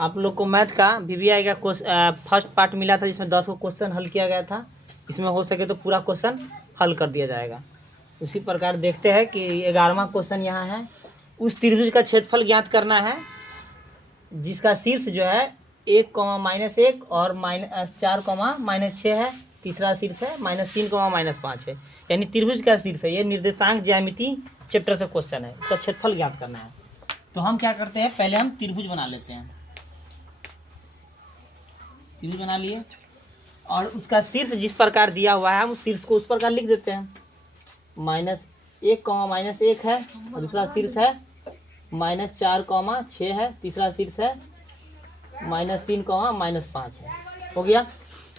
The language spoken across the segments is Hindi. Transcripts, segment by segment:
आप लोग को मैथ का VVI का फर्स्ट पार्ट मिला था जिसमें 10 को क्वेश्चन हल किया गया था। इसमें हो सके तो पूरा क्वेश्चन हल कर दिया जाएगा। उसी प्रकार देखते हैं कि 11वां क्वेश्चन यहाँ है। उस त्रिभुज का क्षेत्रफल ज्ञात करना है जिसका शीर्ष जो है 1, और -4, -6 है। तीसरा शीर्ष है -3, -5 है। यानी त्रिभुज का शीर्ष है। ये निर्देशांक ज्यामिति चैप्टर से क्वेश्चन है। उसका क्षेत्रफल ज्ञात करना है। तो हम क्या करते हैं, पहले हम त्रिभुज बना लेते हैं। त्रिभुज बना लिए और उसका शीर्ष जिस प्रकार दिया हुआ है हम उस शीर्ष को उस प्रकार लिख देते हैं। -1, है और दूसरा शीर्ष है -4, 6 है। तीसरा शीर्ष है -3, -5 है। हो गया।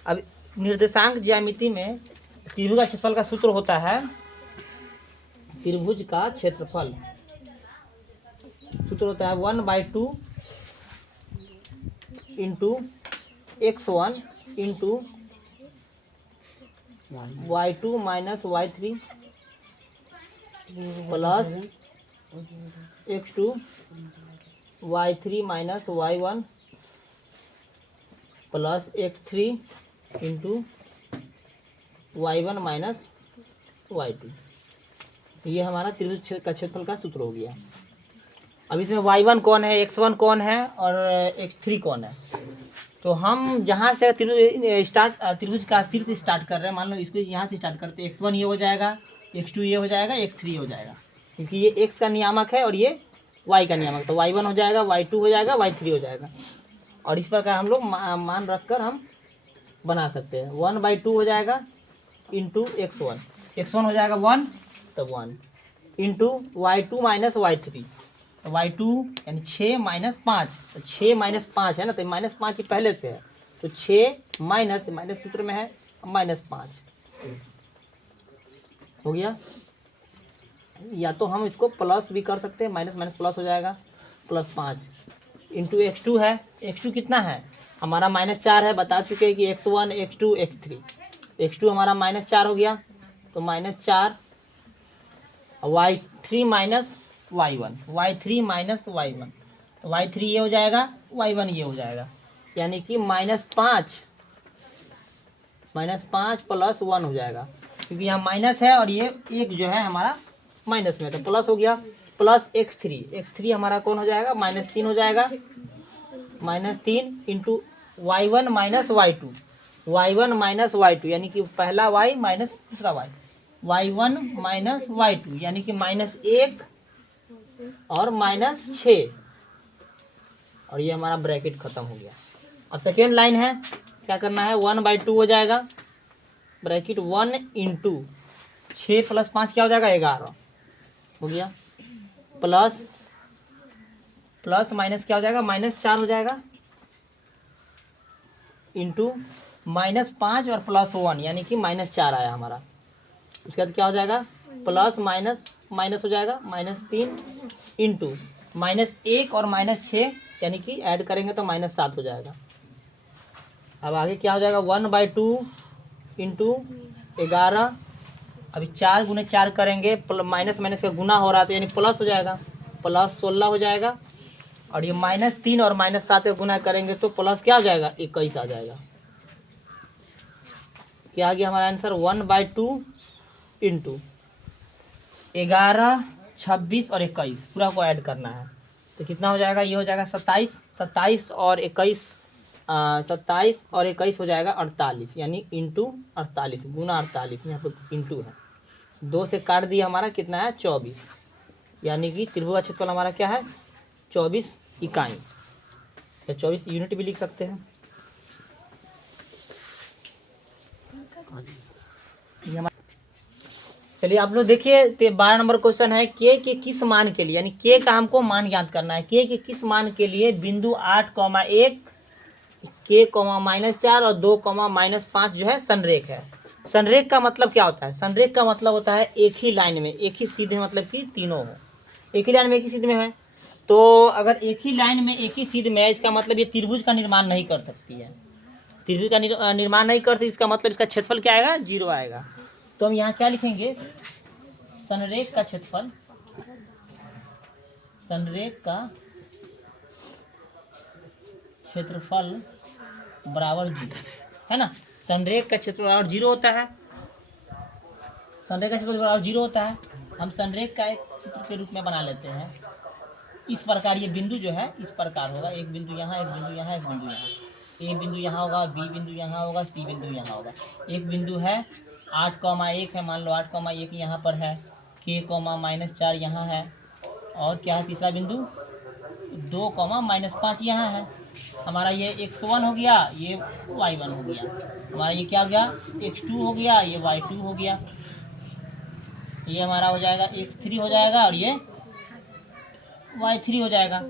अब निर्देशांक ज्यामिति में त्रिभुज का क्षेत्रफल का सूत्र होता है, त्रिभुज का क्षेत्रफल सूत्र होता है 1/2 into x1 into y2 minus y3 plus x2 y3 minus y1 plus x3 into y1 minus y2। ये हमारा त्रिभुज का क्षेत्रफल का सूत्र हो गया। अब इसमें y1 कौन है, x1 कौन है और x3 कौन है। तो हम जहाँ से त्रिभुज का शीर्ष स्टार्ट कर रहे हैं, मान लो इसको यहाँ से स्टार्ट करते हैं। x1 ये हो जाएगा, x2 ये हो जाएगा, x3 ये हो जाएगा, क्योंकि ये x का नियामक है और ये y का नियामक। तो y1 हो जाएगा, y2 हो जाएगा, y3 हो जाएगा। और इस प्रकार हम लोग मान रख कर हम बना सकते हैं। 1/2 हो जाएगा इंटू x1 हो जाएगा 1, तो 1 into y2 minus y3, y2 यानी 6 माइनस 5, तो 6 माइनस 5 है ना, तो -5 पहले से है, तो 6 माइनस सूत्र में है -5 हो गया। या तो हम इसको प्लस भी कर सकते हैं, माइनस प्लस हो जाएगा, +5 इंटू x2 है। x2 कितना है हमारा -4 है, बता चुके हैं कि x1 x2 x3। x2 हमारा -4 हो गया, तो -4 y3 minus y1, y3 minus y1, तो y3 ये हो जाएगा, y1 ये हो जाएगा, यानी कि -5 प्लस 1 हो जाएगा, क्योंकि यहाँ माइनस है और ये एक जो है हमारा माइनस में, तो प्लस हो गया। प्लस x3 हमारा कौन हो जाएगा, -3 हो जाएगा, -3 इंटू y1 माइनस y2, यानी कि पहला y माइनस दूसरा y, y1 माइनस y2, यानी कि -1 और -6, और ये हमारा ब्रैकेट खत्म हो गया। अब सेकेंड लाइन है, क्या करना है, 1/2 हो जाएगा, ब्रैकेट 1 इंटू 6 प्लस 5 क्या हो जाएगा, 11 हो गया, प्लस माइनस क्या हो जाएगा, -4 हो जाएगा, इंटू -5 और +1, यानी कि -4 आया हमारा। उसके बाद क्या हो जाएगा, प्लस माइनस हो जाएगा, -3 इंटू -1 और -6, यानी कि ऐड करेंगे तो -7 हो जाएगा। अब आगे क्या हो जाएगा, 1/2 इंटू 11, अभी 4 गुने 4 करेंगे, माइनस का गुना हो रहा है, तो यानी प्लस हो जाएगा, +16 हो जाएगा। और ये -3 और -7 का गुना करेंगे तो प्लस क्या हो जाएगा, 21 आ जाएगा। क्या आ गया हमारा आंसर, 1/2 इंटू 11, 26 और 21, पूरा को ऐड करना है, तो कितना हो जाएगा, ये हो जाएगा 27 और 21, 27 और 21 हो जाएगा 48, यानी इंटू 48, गुना 48, यहाँ पर इंटू है, 2 से काट दिया, हमारा कितना है, 24, यानी कि त्रिभुज का क्षेत्रफल हमारा क्या है, 24 इकाई या 24 यूनिट भी लिख सकते हैं। चलिए आप लोग देखिए, 12 नंबर क्वेश्चन है, के किस मान के लिए, यानी के का हमको मान ज्ञात करना है। के किस मान के लिए बिंदु 8,1 के -4 और 2, -5 जो है संरेख है। संरेख का मतलब क्या होता है, संरेख का मतलब होता है एक ही लाइन में, एक ही सीध में, मतलब कि तीनों हो, एक ही लाइन में एक ही सीध में है। तो अगर एक ही लाइन में एक ही सीध में है, इसका मतलब ये त्रिभुज का निर्माण नहीं कर सकती है, त्रिभुज का निर्माण नहीं कर सकती, इसका मतलब इसका क्षेत्रफल क्या आएगा, 0 आएगा। तो हम यहाँ क्या लिखेंगे, संरेख का क्षेत्रफल, संरेख का क्षेत्रफल बराबर 0 है ना। संरेख का क्षेत्रफल बराबर 0 होता है, संरेख का क्षेत्रफल बराबर 0 होता है। हम संरेख का एक चित्र के रूप में बना लेते हैं। इस प्रकार ये बिंदु जो है इस प्रकार होगा, एक बिंदु यहाँ, एक बिंदु यहाँ, एक बिंदु यहाँ, ए बिंदु यहाँ होगा, बी बिंदु यहाँ होगा, सी बिंदु यहाँ होगा। एक बिंदु है 8,1 है, मान लो 8,1 यहाँ पर है, k, -4 यहाँ है, और क्या है तीसरा बिंदु 2, -5 यहाँ है। हमारा ये x1 हो गया, ये y1 हो गया, हमारा ये क्या हो गया x2 हो गया, ये y2 हो गया, ये हमारा हो जाएगा x3 हो जाएगा, और ये y3 हो जाएगा।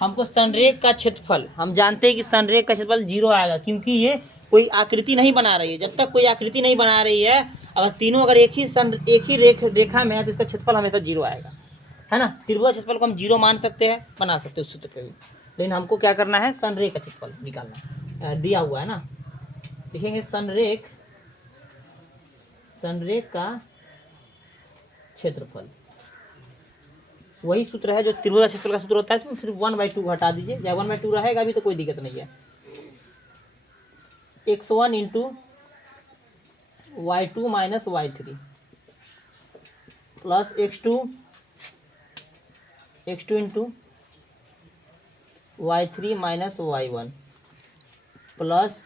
हमको संरेख का क्षेत्रफल, हम जानते हैं कि संरेख का क्षेत्रफल 0 आएगा, क्योंकि ये कोई आकृति नहीं बना रही है। जब तक कोई आकृति नहीं बना रही है, अगर तीनों अगर एक ही रेखा में है तो इसका क्षेत्रफल हमेशा 0 आएगा, है ना। त्रिभुज क्षेत्रफल को हम 0 मान सकते हैं, बना सकते हैं उस सूत्र पे भी, लेकिन हमको क्या करना है, संरेख का क्षेत्रफल निकालना है। दिया हुआ है ना, लिखेंगे संरेख का क्षेत्रफल, वही सूत्र है जो त्रिभुज क्षेत्रफल का सूत्र होता है। इसमें सिर्फ 1/2 हटा दीजिए, या 1/2 रहेगा भी तो कोई दिक्कत नहीं है। x1 into y2 minus y3 plus x2 into y3 minus y1 plus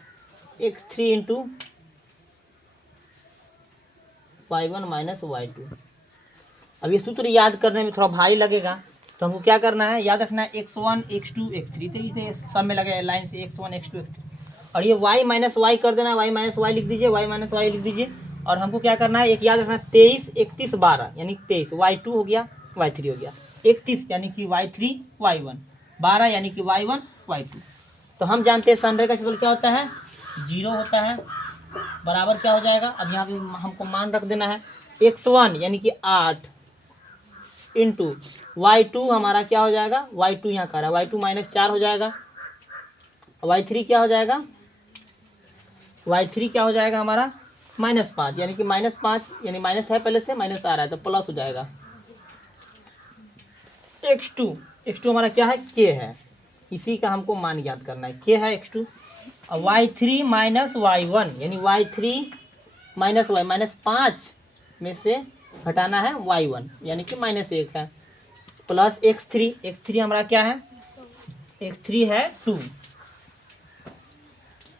x3 into y1 minus y2। अब ये सूत्र याद करने में थोड़ा भारी लगेगा, तो हमको क्या करना है, याद रखना है x1 x2 x3, तो इसे सब में लगे लाइन से x1 x2 x3, और ये y माइनस वाई कर देना, y माइनस वाई लिख दीजिए, y माइनस वाई लिख दीजिए। और हमको क्या करना है, एक याद रखना 23 31 12 यानी 23 y2 हो गया, y3 हो गया, 31 यानी कि y3 y1, 12 यानी कि y1 y2। तो हम जानते हैं संरेख का क्षेत्रफल क्या होता है, 0 होता है, बराबर क्या हो जाएगा, अब यहाँ पे हमको मान रख देना है, x1 यानी कि 8 इंटू y2 हमारा क्या हो जाएगा, y2 यहाँ कर रहा है, y2 -4 हो जाएगा, y3 क्या हो जाएगा, y3 क्या हो जाएगा हमारा -5 यानी कि -5 यानी माइनस है पहले से, माइनस आ रहा है तो प्लस हो जाएगा। x2 हमारा क्या है, k है, इसी का हमको मान याद करना है, k है x2। और y3 माइनस y1 यानी y3 माइनस y -5 में से हटाना है y1 यानी कि -1 है, प्लस x3 हमारा क्या है, x3 है 2,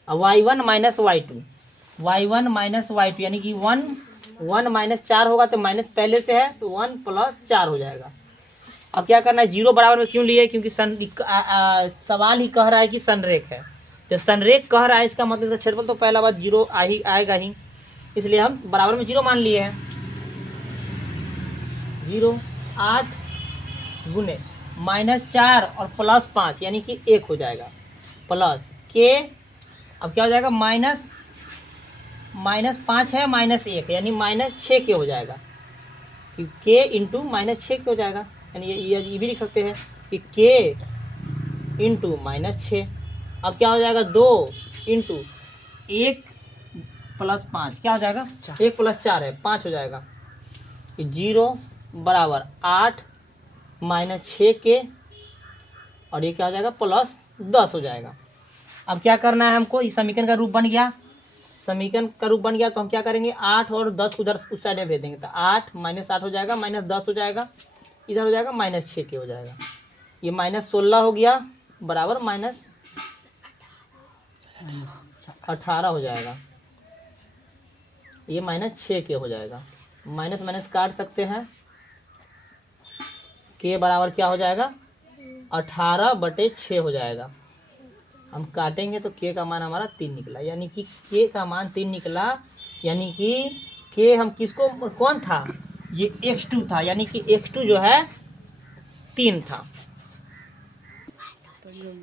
y1 माइनस y2 यानी कि 1 -4 होगा तो माइनस पहले से है तो 1 + 4 हो जाएगा। अब क्या करना है, 0 बराबर में क्यों लिए, क्योंकि सवाल ही कह रहा है कि संरेख है, तो संरेख कह रहा है इसका मतलब इसका क्षेत्रफल तो पहला बात 0 आएगा ही, इसलिए हम बराबर में 0 मान लिए हैं। 0 8 गुने -4 और +5 यानी कि 1 हो जाएगा, प्लस k, अब क्या हो जाएगा -5 है -1 यानी -6 के हो जाएगा, कि k इंटू -6 के हो जाएगा, यानी ये भी लिख सकते हैं कि k इंटू -6। अब क्या हो जाएगा, 2 इंटू 1 + 5 क्या हो जाएगा, 1 + 4 है 5 हो जाएगा, कि 0 बराबर 8 -6 के, और ये क्या हो जाएगा +10 हो जाएगा। अब क्या करना है हमको, इस समीकरण का रूप बन गया, तो हम क्या करेंगे, 8 और 10 उधर उस साइड में भेज देंगे, तो 8 -8 हो जाएगा, -10 हो जाएगा, इधर हो जाएगा -6 के हो जाएगा, ये -16 हो गया बराबर -18 हो जाएगा, ये -6 के हो जाएगा, माइनस काट सकते हैं, के बराबर क्या हो जाएगा 18/6 हो जाएगा। हम काटेंगे तो के का मान हमारा 3 निकला, यानी कि के का मान 3 निकला, यानी कि के हम किसको, कौन था, ये x2 था, यानी कि x2 जो है 3 था।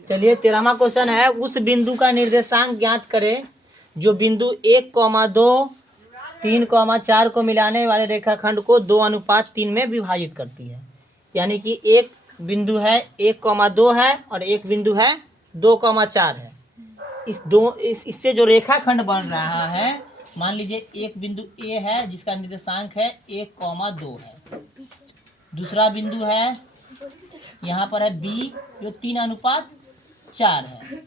चलिए 13वां क्वेश्चन है, उस बिंदु का निर्देशांक ज्ञात करें जो बिंदु 1, 2, 3, 4 को मिलाने वाले रेखाखंड को 2:3 में विभाजित करती है। यानी कि एक बिंदु है 1, 2 है और एक बिंदु है 2, 4 है। इससे जो रेखाखंड बन रहा है, मान लीजिए एक बिंदु ए है जिसका निर्देशांक है 1, 2 है, दूसरा बिंदु है यहाँ पर है बी जो 3:4 है,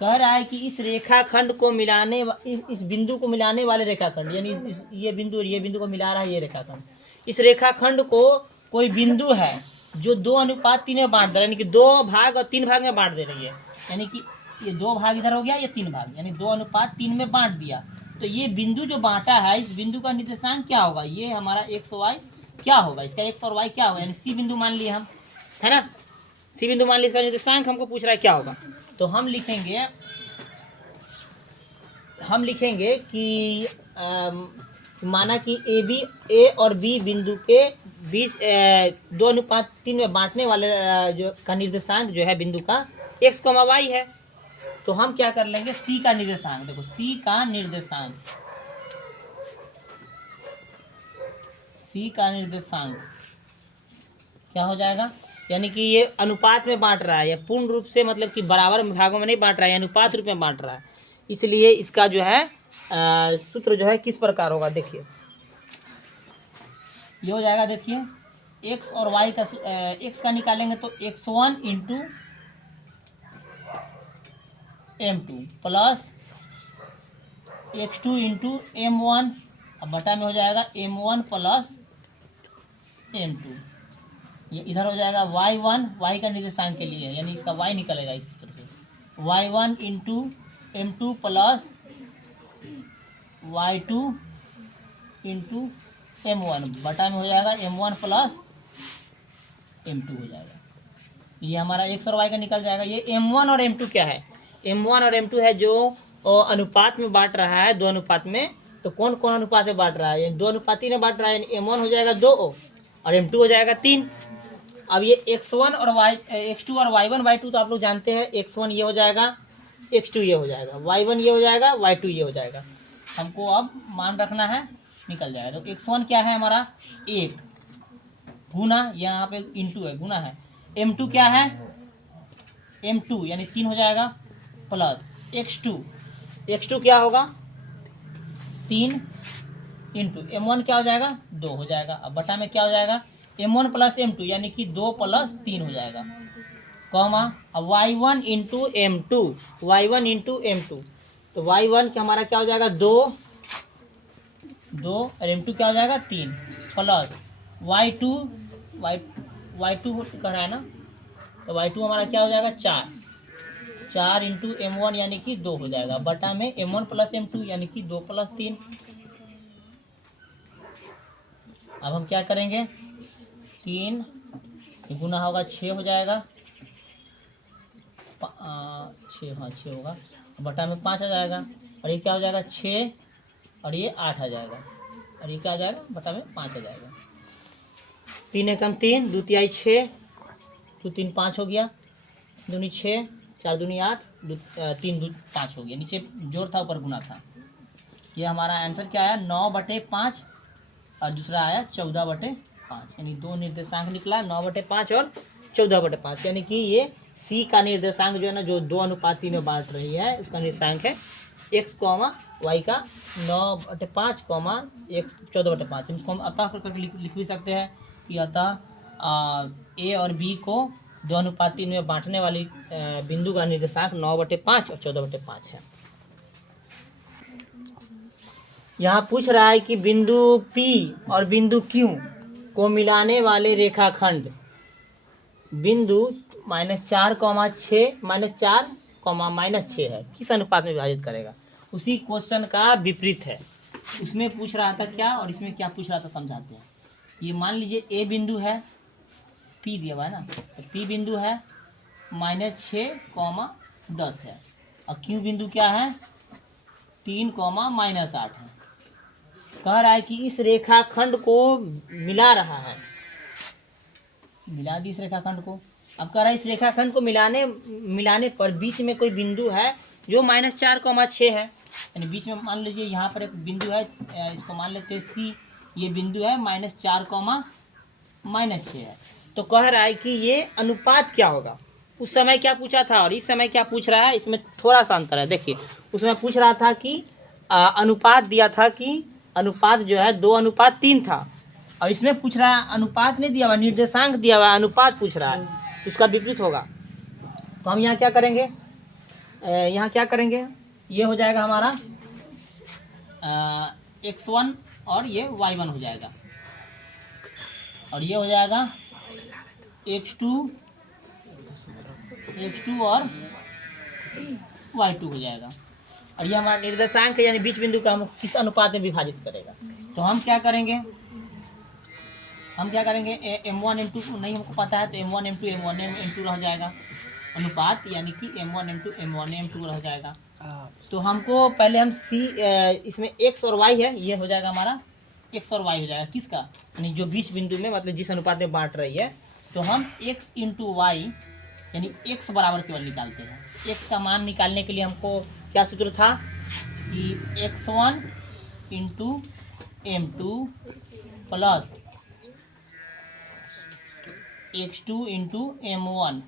कह रहा है कि इस रेखाखंड को मिलाने इस बिंदु को मिलाने वाले रेखाखंड, यानी ये बिंदु और ये बिंदु को मिला रहा है ये रेखाखंड, इस रेखाखंड को कोई बिंदु है जो 2:3 में बांट दे रहा है, यानी कि 2 भाग और 3 भाग में बांट दे रही है, यानी कि ये 2 भाग इधर हो गया, ये 3 भाग, यानी 2:3 में बांट दिया। तो ये बिंदु जो बांटा है, इस बिंदु का निर्देशांक क्या होगा, ये हमारा एक्स वाई क्या होगा, इसका एक्स और वाई क्या होगा, यानी सी बिंदु मान लिए हम, है ना, सी बिंदु मान लिए, इसका निर्देशांक हमको पूछ रहा है क्या होगा। तो हम लिखेंगे कि माना कि ए और बी बिंदु के बीच 2:3 में बांटने वाले जो का निर्देशांक जो है बिंदु का x, y है। तो हम क्या कर लेंगे, सी का निर्देशांक, देखो सी का निर्देशांक क्या हो जाएगा, यानी कि ये अनुपात में बांट रहा है, या पूर्ण रूप से मतलब कि बराबर भागों में नहीं बांट रहा है, अनुपात रूप में बांट रहा है, इसलिए इसका जो है सूत्र जो है किस प्रकार होगा, देखिए ये हो जाएगा, देखिए x और y का x का निकालेंगे तो x1 into m2 plus x2 into m1, अब बटा में हो जाएगा m1 प्लस m2, ये इधर हो जाएगा y1, y का निर्देशांक के लिए, यानी इसका y निकलेगा इस सूत्र से, y1 into m2 plus y2 into m1, बटा में हो जाएगा m1 प्लस m2 हो जाएगा, ये हमारा x और y का निकल जाएगा। ये m1 और m2 क्या है, m1 और m2 है जो अनुपात में बांट रहा है, 2:, में, तो कौन कौन अनुपात में बांट रहा है, 2:3 में बांट रहा है, m1 हो जाएगा 2 और m2 हो जाएगा 3। अब ये x1 और x2 और y1 y2 तो आप लोग जानते हैं, x1 ये हो जाएगा, x2 ये हो जाएगा, y1 ये हो जाएगा, y2 ये हो जाएगा, हमको अब मान रखना है, निकल जाएगा। तो x1 क्या है हमारा 1 गुना, यहाँ पे इंटू है, गुना है, m2 क्या है m2 यानी 3 हो जाएगा, प्लस x2 क्या होगा 3 इंटू m1 क्या हो जाएगा 2 हो जाएगा, अब बटा में क्या हो जाएगा m1 प्लस m2 यानी कि 2 प्लस 3 हो जाएगा, कॉमा, अब y1 इंटू m2, तो y1 का हमारा क्या हो जाएगा 2 और m2 क्या हो जाएगा 3 प्लस y2 कह रहा है ना, तो y2 हमारा क्या हो जाएगा 4 इंटू m1 यानी कि 2 हो जाएगा, बटा में m1 प्लस m2 यानी कि 2 प्लस 3। अब हम क्या करेंगे, 3 गुना होगा 6 हो जाएगा, 6 होगा, बटा में 5 आ जाएगा, और ये क्या हो जाएगा 6 और ये 8 आ जाएगा, और ये क्या आ जाएगा बटा में 5 आ जाएगा, 3 एकम 3, 2 तिहाई 6, 2 3 5 हो गया, 2 दूनी 6, 4 दूनी 8, 3 2 5 हो गया, नीचे जोड़ था ऊपर गुना था। ये हमारा आंसर क्या आया 9/5 और दूसरा आया 14/5, यानी दो निर्देशांक निकला 9/5 और 14/5, यानी कि ये सी का निर्देशांक जो है ना, जो 2:3 में बांट रही है, उसका निर्देशांक है x, y का 9/5, 14/5। इसको हम अतः करके लिख भी सकते हैं कि अतः ए और बी को 2:3 में बांटने वाली बिंदु का निर्देशांक 9/5 और 14/5 है। यहाँ पूछ रहा है कि बिंदु P और बिंदु Q को मिलाने वाले रेखाखंड बिंदु -4, 6 -4, है, किस अनुपात में विभाजित करेगा। उसी क्वेश्चन का विपरीत है, उसमें पूछ रहा था क्या और इसमें क्या पूछ रहा था समझाते हैं। ये मान लीजिए ए बिंदु है, P दिया हुआ है ना, तो P बिंदु है -6, 10 है, और Q बिंदु क्या है 3, -8 है। कह रहा है कि इस रेखाखंड को मिला रहा है, मिला दी इस रेखाखंड को। अब कह रहा है इस रेखाखंड को मिलाने पर बीच में कोई बिंदु है जो -4, 6 है, यानी बीच में मान लीजिए यहाँ पर एक बिंदु है, इसको मान लेते हैं C, ये बिंदु है -4, -6 है। तो कह रहा है कि ये अनुपात क्या होगा। उस समय क्या पूछा था और इस समय क्या पूछ रहा है, इसमें थोड़ा सा अंतर है। देखिए उसमें पूछ रहा था कि अनुपात दिया था कि अनुपात जो है 2:3 था, और इसमें पूछ रहा है अनुपात नहीं दिया हुआ, निर्देशांक दिया हुआ, अनुपात पूछ रहा है, उसका विपरीत होगा। तो हम यहाँ क्या करेंगे, यहाँ क्या करेंगे, ये हो जाएगा हमारा x1 और ये y1 हो जाएगा, और ये हो जाएगा x2 और y2 हो जाएगा। और ये हमारा निर्देशांक है, यानी बीच बिंदु का हम किस अनुपात में विभाजित करेगा। तो हम क्या करेंगे, m1 m2 नहीं हमको पता है, तो m1 m2 m1 m2 रह जाएगा अनुपात, यानी कि m1 m2 m1 m2 रह जाएगा। तो हमको पहले हम इसमें x और y है, ये हो जाएगा हमारा x और y हो जाएगा किसका, यानी जो बीच बिंदु में मतलब जिस अनुपात में बांट रही है। तो हम x इंटू वाई यानी x बराबर केवल निकालते हैं। x का मान निकालने के लिए हमको क्या सूत्र था कि x1 into m2 plus x2 into m1,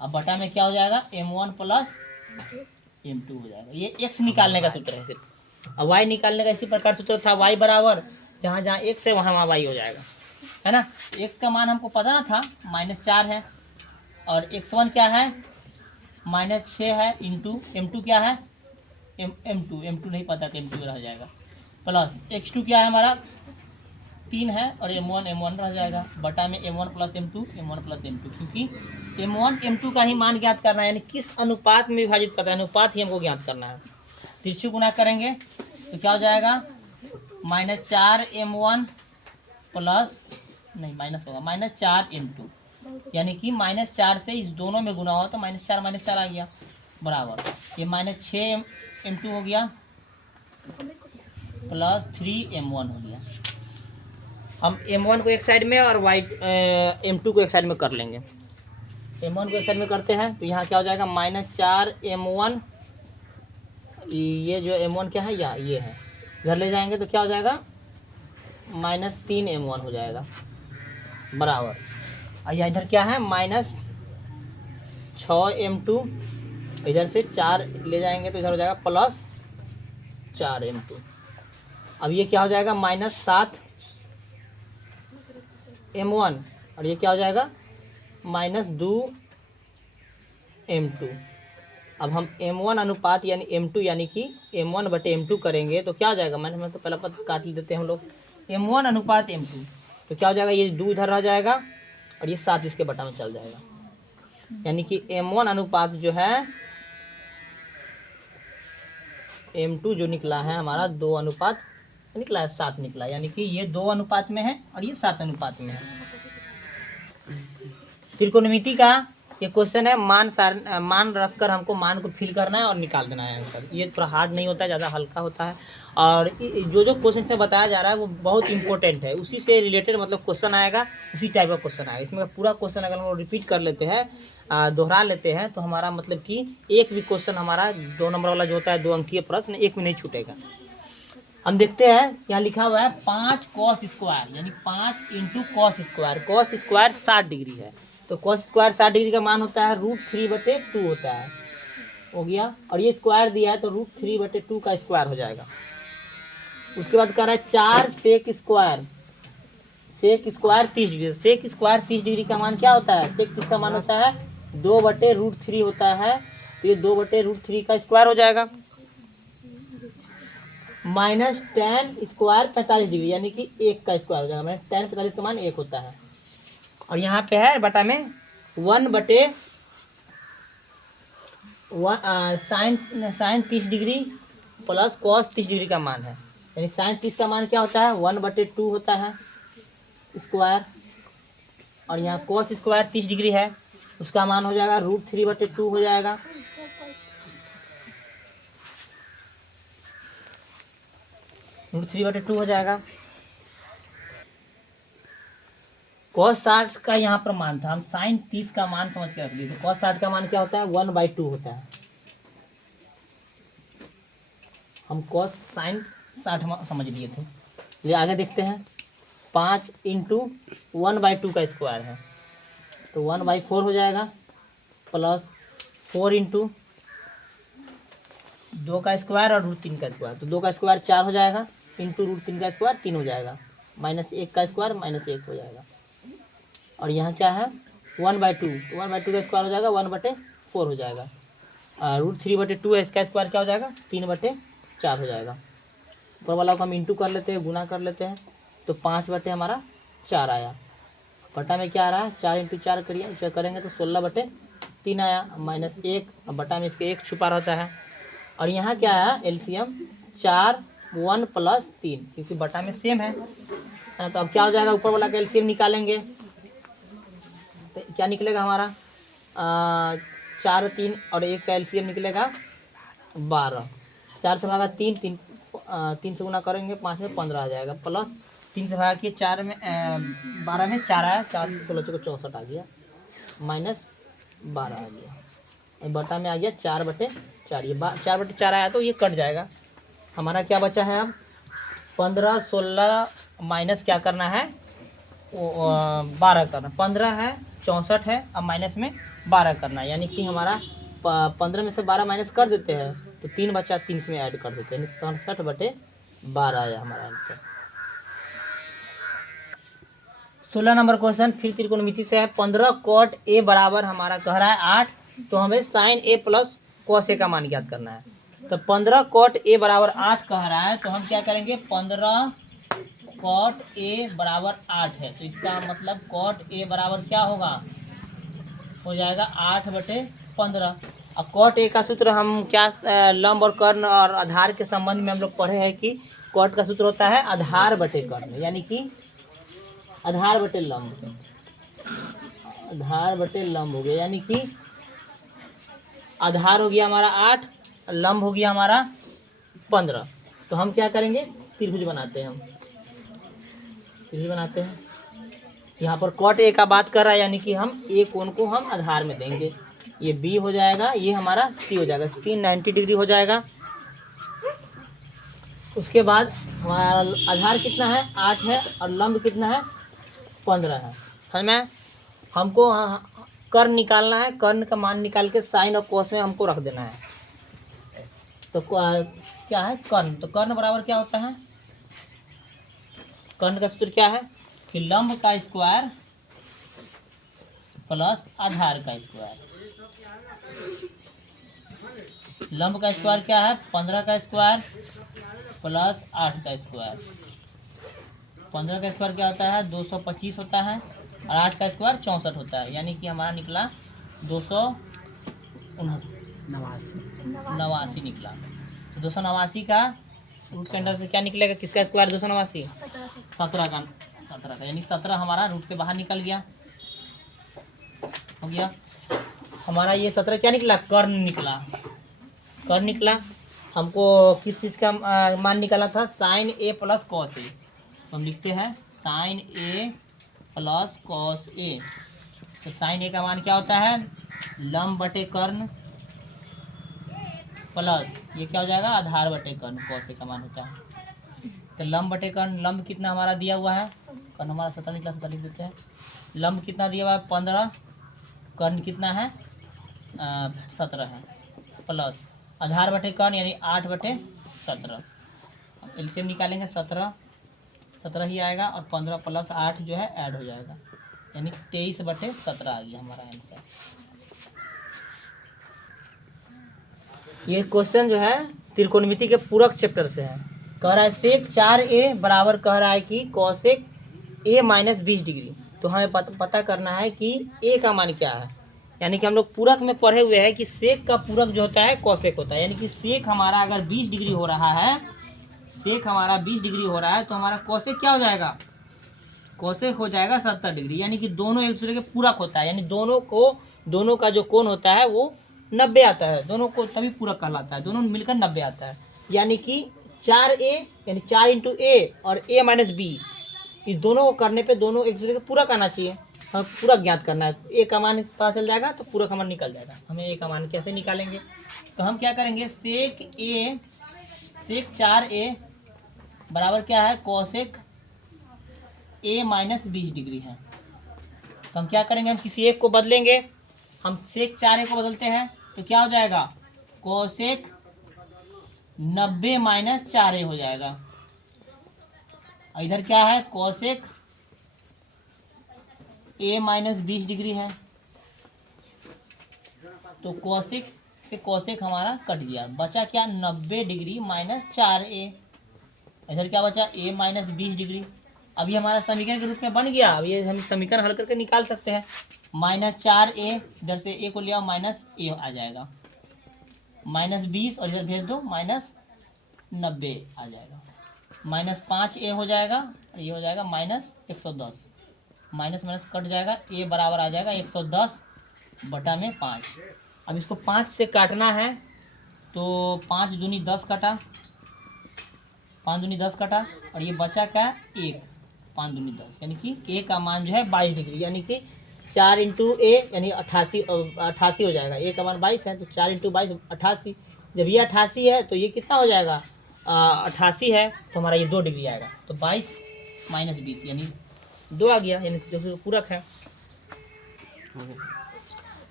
अब बटा में क्या हो जाएगा m1 प्लस m2 हो जाएगा। ये x निकालने का सूत्र है सिर्फ। अब y निकालने का इसी प्रकार सूत्र था, y बराबर जहाँ जहाँ x है वहाँ वहाँ y हो जाएगा, है ना। x का मान हमको पता ना था -4 है, और x1 क्या है -6 है, इंटू m2 क्या है m2 नहीं पता तो m2 रह जाएगा, प्लस x2 क्या है हमारा 3 है, और m1 रह जाएगा, बटा में m1 प्लस m2 क्योंकि m1 m2 का ही मान ज्ञात करना है, यानी किस अनुपात में विभाजित करना है, अनुपात ही हमको ज्ञात करना है। तिरछी गुना करेंगे तो क्या हो जाएगा -4 m1 प्लस नहीं माइनस होगा -4 m2, यानी कि -4 से इस दोनों में गुना हुआ तो -4 आ गया, बराबर ये -6 m2 हो गया प्लस 3 m1 हो गया। हम m1 को एक साइड में और m2 को एक साइड में कर लेंगे। m1 को एक साइड में करते हैं तो यहाँ क्या हो जाएगा -4 m1, ये जो m1 क्या है यहाँ ये है, इधर ले जाएंगे तो क्या हो जाएगा -3 m1 हो जाएगा, बराबर। और यहाँ इधर क्या है -6 m2, इधर से 4 ले जाएंगे तो इधर हो जाएगा प्लस 4 m2। अब ये क्या हो जाएगा -7 m1, और ये क्या हो जाएगा -2 m2। अब हम m1 अनुपात यानी m2 यानी कि m1 बटे m2 करेंगे तो क्या हो जाएगा, मैंने तो पहला पद काट देते हैं हम लोग, m1 अनुपात m2, तो क्या हो जाएगा ये 2 इधर रह जाएगा और ये 7 इसके बटा में चल जाएगा, यानी कि m1 अनुपात जो है m2 जो निकला है हमारा 2 अनुपात निकला है 7 निकला, यानी कि ये 2 अनुपात में है और ये 7 अनुपात में है। त्रिकोणमिति का ये क्वेश्चन है, मान रखकर हमको मान को फिल करना है और निकाल देना है आंसर। ये थोड़ा हार्ड नहीं होता है, ज़्यादा हल्का होता है, और जो क्वेश्चन से बताया जा रहा है वो बहुत इंपॉर्टेंट है, उसी से रिलेटेड मतलब क्वेश्चन आएगा, उसी टाइप का क्वेश्चन आएगा। इसमें पूरा क्वेश्चन अगर हम रिपीट कर लेते हैं, दोहरा लेते हैं, तो हमारा मतलब कि एक भी क्वेश्चन हमारा 2 नंबर वाला जो होता है 2 अंकीय प्रश्न एक में नहीं छूटेगा। हम देखते हैं यहाँ लिखा हुआ है 5 cos स्क्वायर, यानी 5 into cos square, cos square 60 degree है, तो cos स्क्वायर 60 डिग्री का मान होता है √3/2 होता है, हो गया। और ये स्क्वायर दिया है तो √3/2 का स्क्वायर हो जाएगा। उसके बाद कह रहा है 4 sec square 30 degree, sec square 30 degree का मान क्या होता है, sec किसका मान होता है 2/√3 होता है, तो ये 2/√3 का स्क्वायर हो जाएगा। -tan स्क्वायर 45 डिग्री, यानी कि 1 का स्क्वायर हो जाएगा, tan 45 का मान 1 होता है। और यहाँ पे है बटा में 1/1 sin 30 degree plus cos 30 degree का मान है, यानी sin 30 का मान क्या होता है 1/2 होता है स्क्वायर, और यहाँ cos स्क्वायर 30 डिग्री है, उसका मान हो जाएगा √3/2 हो जाएगा। √3/2 हो जाएगा। cos 60 का यहाँ पर मान था, हम sin 30 का मान समझ के रख लीजिए। तो cos 60 का मान क्या होता है 1/2 होता है, हम cos sin 60 समझ लिए थे। ये आगे देखते हैं 5 इंटू 1/2 का स्क्वायर है, तो 1/4 हो जाएगा, प्लस 4 इंटू 2 का स्क्वायर और √3 का स्क्वायर, तो 2 का स्क्वायर 4 हो जाएगा, इंटू √3 का स्क्वायर 3 हो जाएगा, -1 का स्क्वायर -1 हो जाएगा। और यहाँ क्या है 1/2, 1/2 का स्क्वायर हो जाएगा 1/4 हो जाएगा, √3/2 है, इसका स्क्वायर क्या हो जाएगा 3/4 हो जाएगा। ऊपर वाला को हम इंटू कर लेते हैं, गुना कर लेते हैं, तो 5/4 आया। बटा में क्या आ रहा है 4 × 4 करेंगे तो 16/3 आया, -1, अब बटा में इसके 1 छुपा रहता है। और यहाँ क्या आया एलसीएम 4 1 + 3, क्योंकि बटा में सेम है ना। तो अब क्या हो जाएगा ऊपर वाला का एलसीएम निकालेंगे तो क्या निकलेगा हमारा 4 3 और 1 का एलसीएम निकलेगा 12। 4 से भागा 3 3 3 से गुना करेंगे 5 में 15 आ जाएगा, प्लस 3 से भागा किए 4 में 12 में 4 आया, 4 16 को 64 आ गया, -12 आ गया। बटा में आ गया 4/4, ये 4/4 आया तो ये कट जाएगा। हमारा क्या बचा है अब 15 16 माइनस क्या करना है 12 करना, 15 है 64 है, अब माइनस में 12 करना है, यानी कि हमारा 15 में से 12 माइनस कर देते हैं तो 3 बचा, 3 में ऐड कर देते हैं, यानी 67/12 आया हमारा आंसर। 16 नंबर क्वेश्चन फिर त्रिकोणमिति से है। 15 cot A बराबर हमारा कह रहा है 8, तो हमें sin A + cos A का मान ज्ञात करना है। तो 15 cot A बराबर 8 कह रहा है, तो हम क्या करेंगे 15 cot A बराबर 8 है, तो इसका मतलब cot A बराबर क्या होगा हो जाएगा 8/15। और cot A का सूत्र हम क्या लंब और कर्ण और आधार के संबंध में हम लोग पढ़े हैं कि cot का सूत्र होता है आधार/कर्ण, यानी कि आधार/लंब, आधार/लंब हो गया, यानी कि आधार हो गया हमारा 8, लंब हो गया हमारा 15। तो हम क्या करेंगे त्रिभुज बनाते हैं, हम त्रिभुज बनाते हैं। यहाँ पर cot A का बात कर रहा है, यानी कि हम A कोण को हम आधार में देंगे, ये B हो जाएगा, ये हमारा C हो जाएगा, C 90 डिग्री हो जाएगा। उसके बाद हमारा आधार कितना है 8 है और लंब कितना है 15 है, हमें हमको कर्ण निकालना है, कर्ण का मान निकाल के साइन और कोस में हमको रख देना है। तो क्या है कर्ण, तो कर्ण बराबर क्या होता है, कर्ण का सूत्र क्या है कि लंब का स्क्वायर प्लस आधार का स्क्वायर। लंब का स्क्वायर क्या है 15 का स्क्वायर प्लस 8 का स्क्वायर। 15 का स्क्वायर क्या होता है 225 होता है और 8 का स्क्वायर 64 होता है, यानी कि हमारा निकला 289 निकला। तो 289 का रूट के अंदर से क्या निकलेगा, किसका स्क्वायर 289 17 का, यानी 17 हमारा रूट से बाहर निकल गया, हो गया हमारा ये 17 क्या निकला कर्ण निकला, कर्ण निकला। हमको किस चीज़ का मान निकाला था sin A + cos A, तो हम लिखते हैं sin A + cos A। तो sin A का मान क्या होता है लंब/कर्ण प्लस ये क्या हो जाएगा आधार/कर्ण, cos A का मान होता है। तो लंब/कर्ण, लंब कितना हमारा दिया हुआ है, कर्ण हमारा 17 निकला, 17 लिख देते हैं। लंब कितना दिया हुआ है 15, कर्ण कितना है 17 है, प्लस आधार/कर्ण यानी 8/17। एलसीएम निकालेंगे 17 ही आएगा और 15 + 8 जो है ऐड हो जाएगा, यानी 23/17 आ गया हमारा आंसर। ये क्वेश्चन जो है त्रिकोणमिति के पूरक चैप्टर से है। कह रहा है सेक 4A बराबर कह रहा है कि कॉसेक A - 20 डिग्री। तो हमें पता करना है कि A का मान क्या है, यानी कि हम लोग पूरक में पढ़े हुए हैं कि सेक का पूरक जो होता है कॉसेक होता है, यानी कि सेक हमारा अगर 20 डिग्री हो रहा है, सेक हमारा 20 डिग्री हो रहा है तो हमारा कॉसेक क्या हो जाएगा कॉसेक हो जाएगा 70 डिग्री, यानी कि दोनों एक दूसरे के पूरक होता है, यानी दोनों का जो कोण होता है वो 90 आता है, दोनों को तभी पूरक कहलाता है, दोनों मिलकर 90 आता है। यानी कि 4A यानी 4 × A और A - 20, इस दोनों को करने पे दोनों एक दूसरे के पूरक आना चाहिए। हमें पूरक ज्ञात करना है, A का मान पता चल जाएगा तो पूरक हमारा निकल जाएगा। हमें A का मान कैसे निकालेंगे, तो हम क्या करेंगे सेक 4A बराबर क्या है कॉसेक A - 20 डिग्री है। तो हम क्या करेंगे, हम किसी एक को बदलेंगे, हम सेक 4A को बदलते हैं तो क्या हो जाएगा कोसेक 90 - 4A हो जाएगा। इधर क्या है कोसेक A - 20 डिग्री है, तो कोसेक से कोसेक हमारा कट गया, बचा क्या 90 डिग्री माइनस 4a। इधर क्या बचा a माइनस 20 डिग्री। अब ये हमारा समीकरण के रूप में बन गया। अब ये हम समीकरण हल करके निकाल सकते हैं। -4a, इधर से a को लिया माइनस a आ जाएगा, -20 और इधर भेज दो -90 आ जाएगा, -5a हो जाएगा और ये हो जाएगा -110। माइनस माइनस कट जाएगा, a बराबर आ जाएगा 110 बटा में 5। अब इसको 5 से काटना है तो 5 दूनी 10 कटा, 5 दूनी 10 कटा और ये बचा क्या 1, 5 दूनी 10 यानी कि a का मान जो है 22 डिग्री, यानी कि 4 इंटू a यानी 88 हो जाएगा। a का मान 22 है तो 4 इंटू 22 88। जब ये 88 है तो ये कितना हो जाएगा 88 है तो हमारा ये 2 डिग्री आएगा, तो 22 माइनस 20 यानी 2 आ गया, यानी जो पूरक है।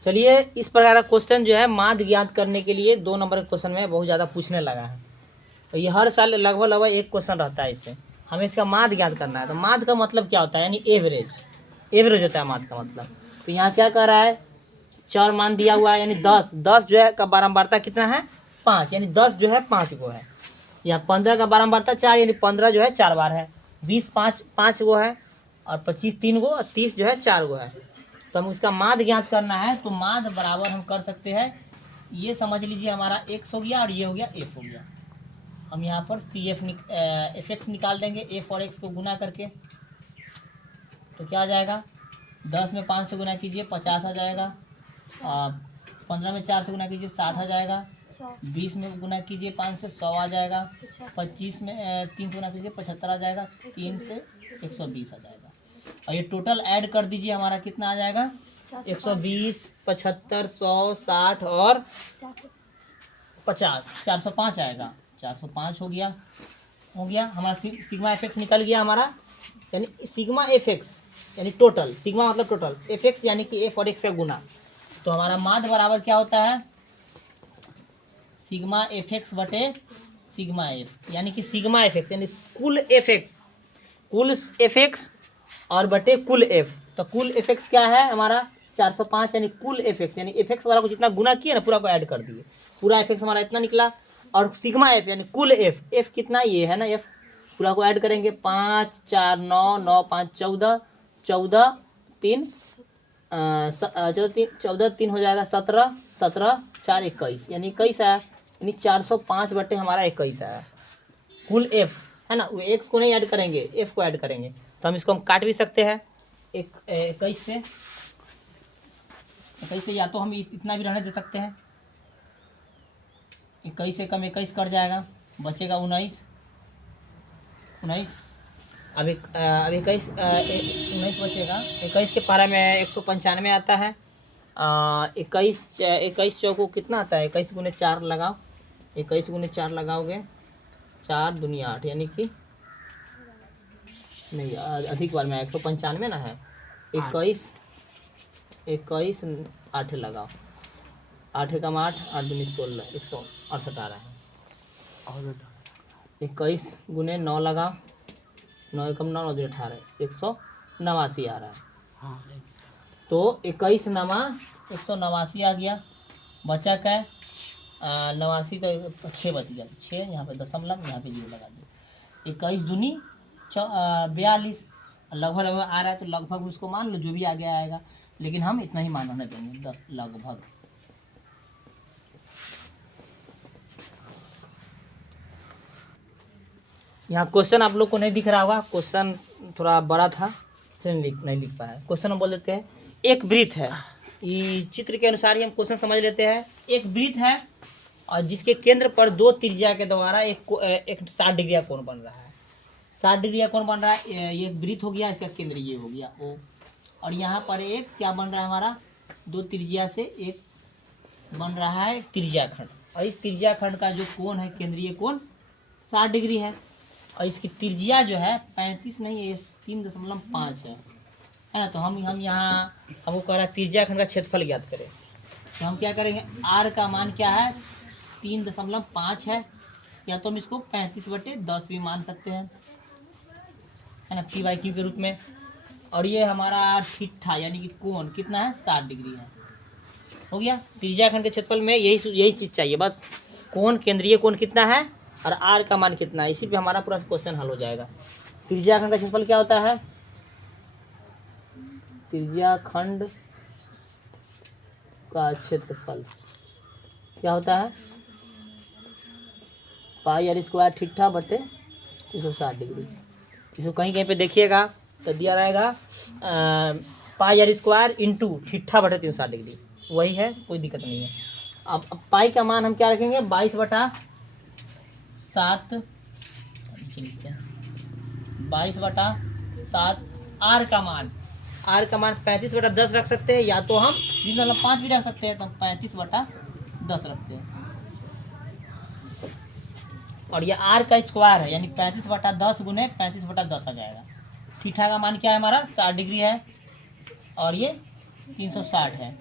चलिए इस प्रकार का क्वेश्चन जो है माध्य ज्ञात करने के लिए 2 नंबर के क्वेश्चन में बहुत ज़्यादा पूछने लगा है। तो ये हर साल लगभग एक क्वेश्चन रहता है इससे, हमें इसका माध्य ज्ञात करना है। तो माध्य का मतलब क्या होता है, यानी एवरेज होता है माध्य का मतलब। तो यहाँ क्या कर रहा है, 4 मान दिया हुआ है, यानी 10 जो है का बारंबारता कितना है 5, यानी 10 जो है 5 गो है। या 15 का बारंबारता 4, यानी 15 जो है 4 बार है। 20 5 गो है और 25 3 गो और 30 जो है 4 गो है। तो हम इसका माध्य ज्ञात करना है तो माध्य बराबर हम कर सकते हैं, ये समझ लीजिए हमारा x हो गया और ये हो गया f हो गया। हम यहाँ पर एफ एक्स निकाल देंगे, f और x को गुना करके। तो क्या आ जाएगा, 10 में 5 से गुना कीजिए 50 आ जाएगा, 15 में 4 से गुना कीजिए 60 आ जाएगा, 20 में गुना कीजिए 5 से 100 आ जाएगा, 25 में 3 से गुना कीजिए 75 आ जाएगा, 3 से 120 आ जाएगा। और ये टोटल ऐड कर दीजिए, हमारा कितना आ जाएगा 120 75 100 60 और 50 405 आएगा। 405 हो गया हमारा सिग्मा एफ एक्स निकल गया हमारा, यानी सिग्मा एफ एक्स यानी टोटल, सिग्मा मतलब टोटल, एफ एक्स यानी कि एफ और एक्स का गुना। तो हमारा माध्य बराबर क्या होता है, सिग्मा एफ एक्स बटे सिग्मा एफ, यानी कि सिग्मा एफ एक्स यानी कुल एफ एक्स और बटे कुल एफ। तो कुल एफ एक्स क्या है हमारा 405, यानी कुल एफ एक्स यानी एफ एक्स वाला को जितना गुना किया ना पूरा को ऐड कर दिए, पूरा एफ एक्स हमारा इतना निकला। और सिग्मा एफ यानी कुल एफ कितना ये है ना एफ, पूरा को ऐड करेंगे 5 4 9 9 5 14 14 3 14 3 हो जाएगा 17 17 4 21, यानी 21 आया, यानी 405 बटे हमारा 21 आया कुल एफ है ना। वो एक्स को नहीं ऐड करेंगे, एफ को ऐड करेंगे। तो हम इसको हम काट भी सकते हैं 21 से या तो हम इतना भी रहने दे सकते हैं, 21 से कम 21 कट जाएगा, बचेगा 19। अब 21 बचेगा। 21 के पारा में 195 आता है। 21 चौको कितना आता है, 21 गुने 4 लगाओ, 21 गुने 4 लगाओगे 4 दुनिया 8, यानी कि नहीं अधिक बार में 195 ना है, 21 8 लगाओ, 8 कम 8 8 दूनी 16 168 आ रहा है। 21 गुने 9 लगाओ, 9 कम 9 9 18 189 आ रहा है। तो 21 नमा 189 आ गया, बचा क्या 89 तो 6 बच गया, 6 यहाँ पे दशमलव यहाँ पे 0 लगा दो। 21 दूनी 42 लगभग आ रहा है, तो लगभग उसको मान लो जो भी आगे आएगा, लेकिन हम इतना ही मान होने देंगे 10 लगभग। यहाँ क्वेश्चन आप लोग को नहीं दिख रहा होगा, क्वेश्चन थोड़ा बड़ा था इसलिए नहीं लिख पाया। क्वेश्चन हम बोल देते हैं, एक वृत्त है, ये चित्र के अनुसार ही हम क्वेश्चन समझ लेते हैं। एक वृत्त है और जिसके केंद्र पर 2 त्रिज्या के द्वारा एक 60 डिग्री कोण बन रहा है। 60 डिग्री कोण बन रहा है, ये एक वृत्त हो गया, इसका केंद्र ये हो गया ओ। और यहाँ पर एक क्या बन रहा है हमारा 2 त्रिज्या से एक बन रहा है त्रिज्या खंड, और इस त्रिज्या खंड का जो कोण है केंद्रीय कोण 60 डिग्री है। और इसकी त्रिज्या जो है 35 नहीं है, 3.5 है ना। तो हम यहाँ हमको कह रहा है त्रिज्या खंड का क्षेत्रफल ज्ञात करें। तो हम क्या करेंगे, आर का मान क्या है 3.5 है, या तो हम इसको 35/10 भी मान सकते हैं, है ना, P/Q के रूप में। और ये हमारा थीटा यानी कि कोण कितना है 60 डिग्री है, हो गया। त्रिज्या खंड के क्षेत्रफल में यही चीज़ चाहिए बस, कोण केंद्रीय कोण कितना है और आर का मान कितना है, इसी पे हमारा पूरा क्वेश्चन हल हो जाएगा। त्रिज्या खंड का क्षेत्रफल क्या होता है, त्रिज्या खंड का क्षेत्रफल क्या होता है, पाई आर स्क्वायर थीटा बटे 360 डिग्री। इसको कहीं पे देखिएगा तो दिया रहेगा पाई आर स्क्वायर इंटू थीटा बटे 360 डिग्री, वही है, कोई दिक्कत नहीं है। अब पाई का मान हम क्या रखेंगे 22/7, 22/7। आर का मान 35/10 रख सकते हैं, या तो हम जितना 5 भी रख सकते हैं, तो 35/10 रखते हैं। और ये आर का स्क्वायर है, यानी 35/10 गुने 35/10 आ जाएगा। थीटा का मान क्या है हमारा 60 डिग्री है, और ये 360 है।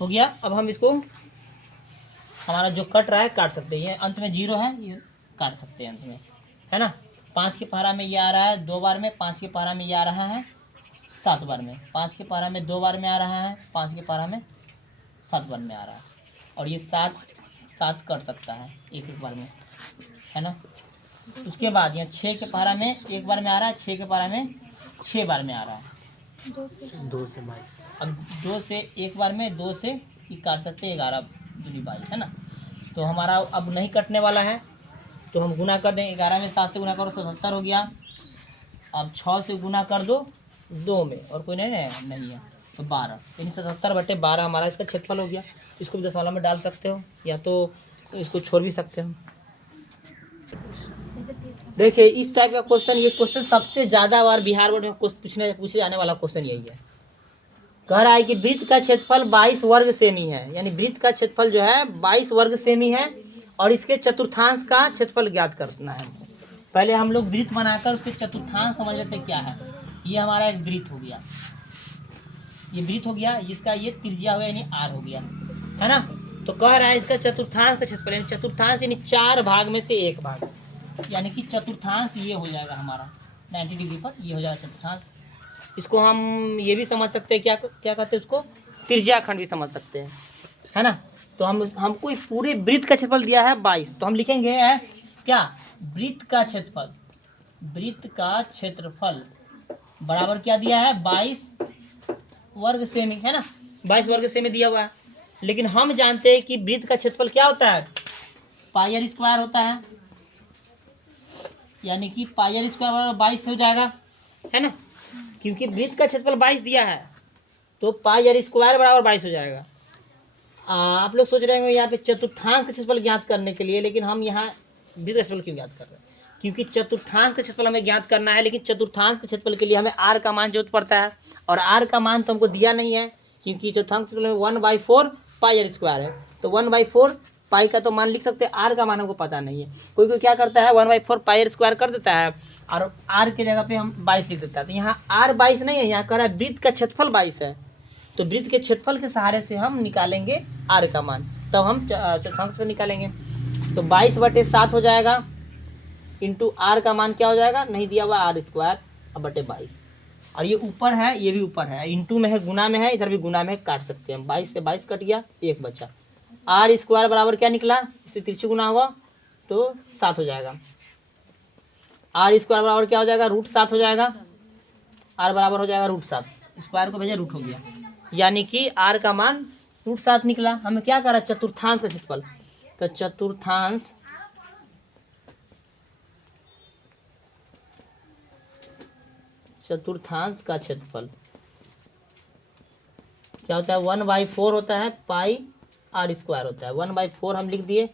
हो गया। अब हम इसको, हमारा जो कट रहा है काट सकते हैं, ये अंत में 0 है, ये काट सकते हैं अंत में, है ना। 5 के पहाड़ा में ये आ रहा है 2 बार में, 5 के पहाड़ा में ये आ रहा है 7 बार में, 5 के पहाड़ा में 2 बार में आ रहा है, 5 के पहाड़ा में 7 बार में आ रहा है, और ये 7 कट सकता है एक बार में, है ना। उसके बाद यहाँ 6 के पहाड़ा में 1 बार में आ रहा है, 6 के पहाड़ा में 6 बार में आ रहा है, 2 से 22। अब 2 से 1 बार में 2 से ये काट सकते हैं 11 दूनी 22, है ना। तो हमारा अब नहीं कटने वाला है, तो हम गुना कर दें, 11 में 7 से गुना करो 77 हो गया। अब 6 से गुना कर दो 2 में, और कोई नहीं है, तो 12, यानी 77/12 हमारा इसका क्षेत्रफल हो गया। इसको भी दशमलव में डाल सकते हो, या तो इसको छोड़ भी सकते हो। देखिए इस टाइप का क्वेश्चन, ये क्वेश्चन सबसे ज़्यादा बार बिहार बोर्ड में पूछे जाने वाला क्वेश्चन यही है। कह रहा है कि वृत्त का क्षेत्रफल 22 वर्ग सेमी है, यानी वृत्त का क्षेत्रफल जो है 22 वर्ग सेमी है, और इसके चतुर्थांश का क्षेत्रफल ज्ञात करना है हमको। पहले हम लोग वृत्त बनाकर उसके चतुर्थांश समझ लेते क्या है। ये हमारा एक वृत्त हो गया, ये वृत्त हो गया, इसका ये त्रिज्या हो गया, यानी आर हो गया, है ना। तो कह रहा है इसका चतुर्थांश का क्षेत्रफल, यानी चतुर्थांश यानी 4 भाग में से 1 भाग, यानी कि चतुर्थांश ये हो जाएगा हमारा 90 डिग्री पर, ये हो जाएगा चतुर्थांश। इसको हम ये भी समझ सकते हैं, क्या कहते हैं उसको, त्रिज्या खंड भी समझ सकते हैं, है ना। तो हमको इस पूरे वृत्त का क्षेत्रफल दिया है 22, तो हम लिखेंगे है क्या, वृत्त का क्षेत्रफल, वृत्त का क्षेत्रफल बराबर क्या दिया है 22 वर्ग सेमी, है ना, 22 वर्ग सेमी दिया हुआ है। लेकिन हम जानते हैं कि वृत्त का क्षेत्रफल क्या होता है, पाई आर स्क्वायर होता है, यानी कि पाई आर स्क्वायर बराबर 22 हो जाएगा, है ना। क्योंकि वृत्त का क्षेत्रफल 22 दिया है, तो पाई आर स्क्वायर बराबर 22 हो जाएगा। आप लोग सोच रहे होंगे यहाँ पे चतुर्थांश का क्षेत्रफल ज्ञात करने के लिए, लेकिन हम यहाँ वृत्त का क्षेत्रफल क्यों ज्ञात कर रहे हैं, क्योंकि चतुर्थांश का क्षेत्रफल हमें ज्ञात करना है, लेकिन चतुर्थांश के क्षेत्रफल के लिए हमें आर का मान जरूरत पड़ता है, और आर का मान तो हमको दिया नहीं है, क्योंकि चतुर्थांश क्षेत्रफल में 1/4 पाई आर स्क्वायर है, तो 1/4 पाई का तो मान लिख सकते हैं, आर का मान हमको पता नहीं है। कोई कोई क्या करता है 1/4 पाई आर स्क्वायर कर देता है, और आर के जगह पे हम 22 लिख देता है। तो यहाँ आर 22 नहीं है, यहाँ कह रहा है वृत्त का क्षेत्रफल 22 है, तो वृत्त के क्षेत्रफल के सहारे से हम निकालेंगे आर का मान, तब हम चतुर्थांश पर निकालेंगे। तो 22/7 हो जाएगा, इंटू आर का मान क्या हो जाएगा, नहीं दिया हुआ आर स्क्वायर बटे 22, और ये ऊपर है ये भी ऊपर है, इंटू में है गुना में है, इधर भी गुना में काट सकते हैं। 22 से 22 कट गया, 1 बचा। आर स्क्वायर बराबर क्या निकला, इससे तिरछी गुना होगा तो 7 हो जाएगा। आर स्क्वायर बराबर क्या हो जाएगा, √7 हो जाएगा, आर बराबर हो जाएगा √7, स्क्वायर को भेजा रूट हो गया, यानी कि आर का मान √7 निकला। हमें क्या करा, चतुर्थांश का क्षेत्रफल, तो चतुर्थांश का क्षेत्रफल क्या होता है, 1/4 होता है, पाई आर स्क्वायर होता है। 1/4 हम लिख दिए,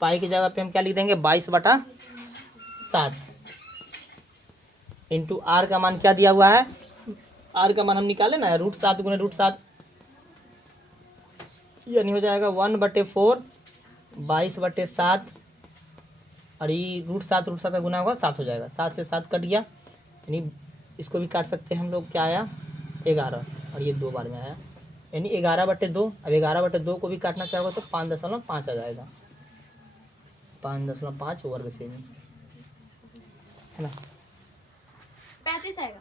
पाई की जगह पे हम क्या लिख देंगे 22/7, इंटू आर का मान क्या दिया हुआ है, आर का मान हम निकाले ना, √7 गुने √7, यानी हो जाएगा 1/4 22/7, और ये √7 का गुना होगा 7 हो जाएगा, 7 से 7 कट गया, यानी इसको भी काट सकते हैं हम लोग, क्या आया 11, और ये 2 बार में आया, यानी 11/2। अब 11/2 को भी काटना चाहोगे तो 5.5 आ जाएगा, 5.5 वर्ग सेमी, है ना, 35 आएगा।